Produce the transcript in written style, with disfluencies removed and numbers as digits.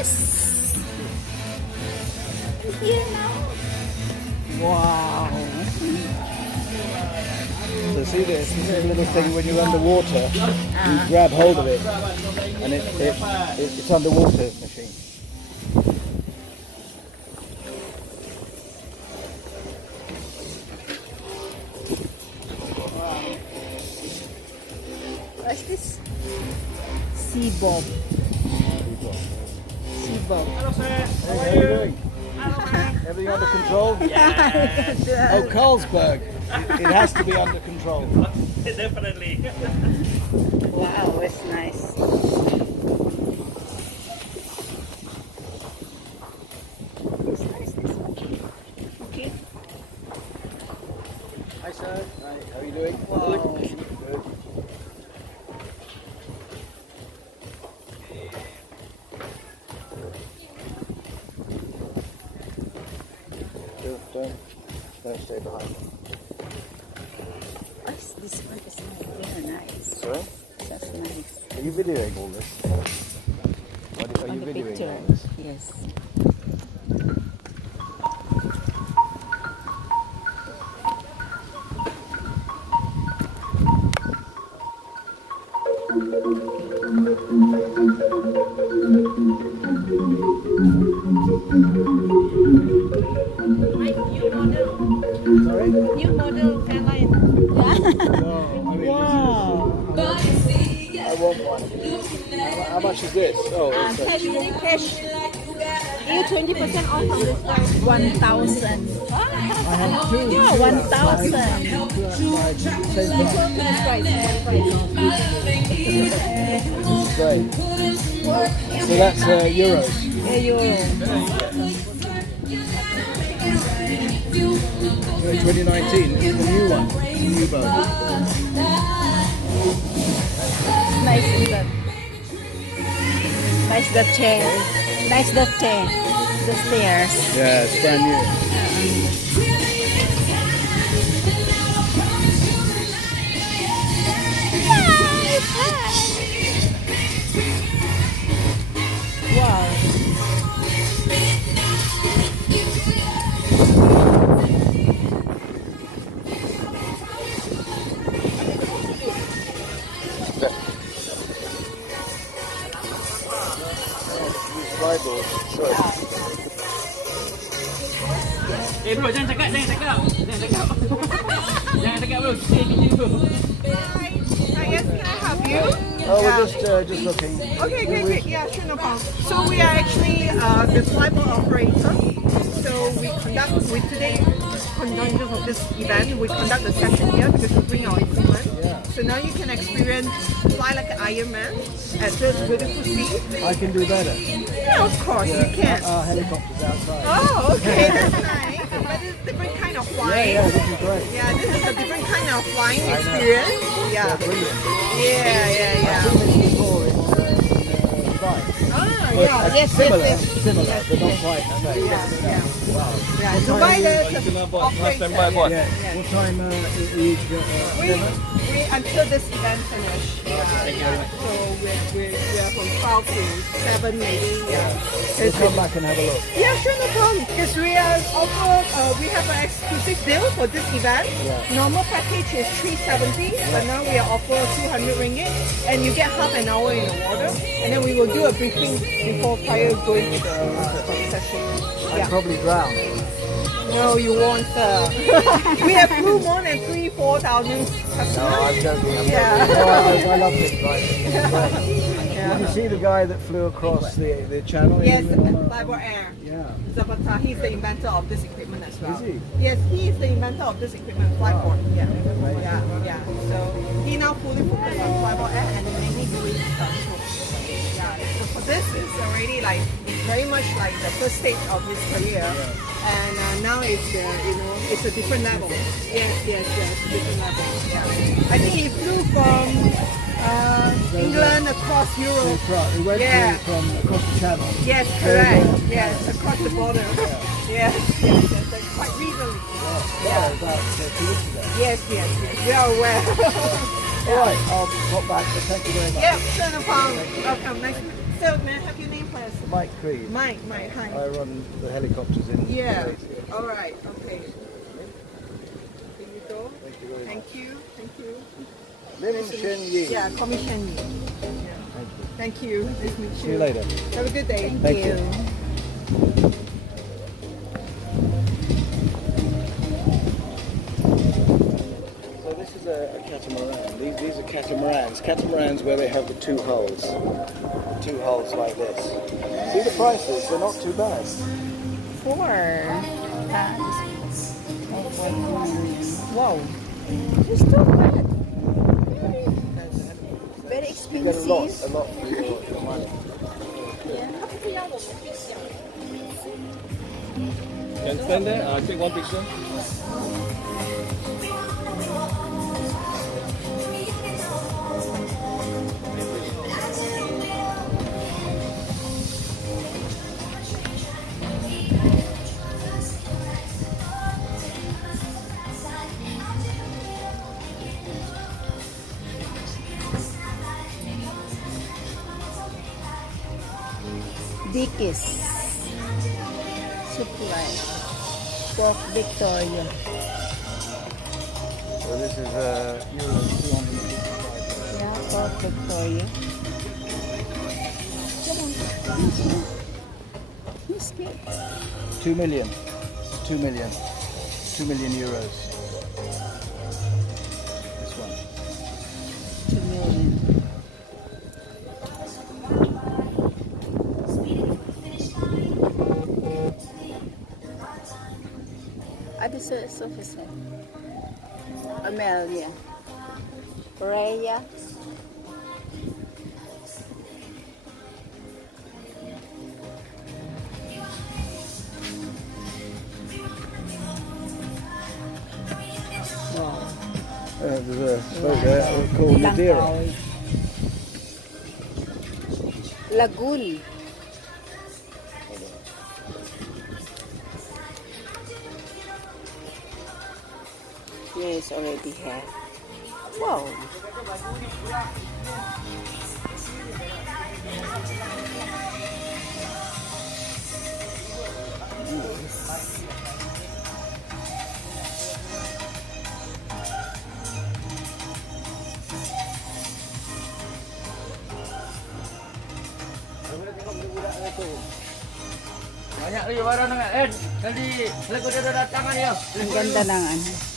Yes. Here now. Wow. So see this little thing when you're underwater, you grab hold of it, and it's underwater machine. What's this? Sea bob. Sea bob. Hello sir, how are you doing? Everything under control? Oh, Carlsberg. It has to be under control. Definitely. Wow, it's nice. It's nice, this one. Okay. Hi sir. Hi, how are you doing? Wow. Good. Don't stay behind. This one is very nice. Sorry? That's nice. Are you videoing all this? Are On you the videoing picture. all this? Yes. Sorry? New model airline. Wow. I want one. How much is this? Oh, it's Cash. You 20% off from this one. 1,000. I have two. Yeah, 1,000. Same price. Great. So that's euros. Yeah, euro. 2019. This is the new one. It's a new boat. Nice, isn't it? Nice the chair. Nice the chair. The stairs. Yeah, it's brand new. Wow. Flyboard. Sorry. Bro, jangan cakap. Jangan cakap bro, kita video bro. I guess can I help you? Oh, we're just looking. Okay, great. Yeah, sure, no problem. So we are actually the flyboat operator. So we conduct with today, conjunction of this event, we conduct the session here because we bring our equipment. Yeah. So now you can experience fly like an Iron Man at this beautiful sea. I can do better. Yeah, of course you can. Our helicopter's outside. Oh, okay, that's nice. But it's different kind of flying. Yeah, this is great. Yeah, this is a different kind of flying experience. Yeah. Brilliant. Yeah. I've seen this before in Dubai. Ah, But yeah, yes, similar, yes. similar, but not quite the same. Yeah. Wow. Yeah, Dubai there's a operator. Yeah. What time is We until this event finish. So we're from 12 to 7 maybe. We'll come back and have a look. Yeah, sure, no problem. Because we have an exclusive deal for this event. Yeah. Normal package is 370, but now we are offer 200 ringgit, and you get half an hour in the water, and then we will do a briefing prior going to the session. I'd probably drown. No, you won't, sir. We have flew more than 3,000-4,000 customers. No, I'm joking. Yeah. I love this driving. Did you see the guy that flew across the channel? Yes, Flyboard Air. Yeah. Zapata, he's the inventor of this equipment as well. Is he? Yes, he is the inventor of this equipment, Flyboard. Yeah. So he now fully focused on Flyboard Air and mainly doing shows. Yeah. So for this, it's already like very much like the first stage of his career, and now it's it's a different level. Yes, different level. Yeah. I think he flew from England across Europe. He went from across the channel. Yes, correct. Yes, across the border. Yes, that's quite recently. Yeah, about 2 weeks ago. Yes. We are aware. All right, I'll pop back, but thank you very much. Yeah, sure, no problem. Welcome. Next. So, may I have your name, please? Mike Creed. Mike, hi. I run the helicopters in Yeah. Malaysia. All right. Okay. Here you go. Thank you very much. Thank you. Thank you. Lim Shen Yi. Yeah, commission you. Thank you. Nice to meet you. See you later. Have a good day. Thank you. So this is a catamaran. These are catamarans. Catamarans where they have the two hulls. Two hulls like this. See the prices? They're not too bad. Wow. It's too bad. Very You get expensive. a lot for your money. Can stand there, take one picture. Dickies. Supply. Port Victoria. So this is Euro 255. Yeah, Port Victoria. He's cute. 2 million. 2 million. 2 million euros. This one. 2 million. This is officer. Amelia. Rhea. Wow. There's a boat there called Madeira. Langkawi. Lagoon. Yes, already have. Wow. Banyak lagi barang dengan Ed. Nanti selaku dia dah datang kan dia. Ang ganda ng ano.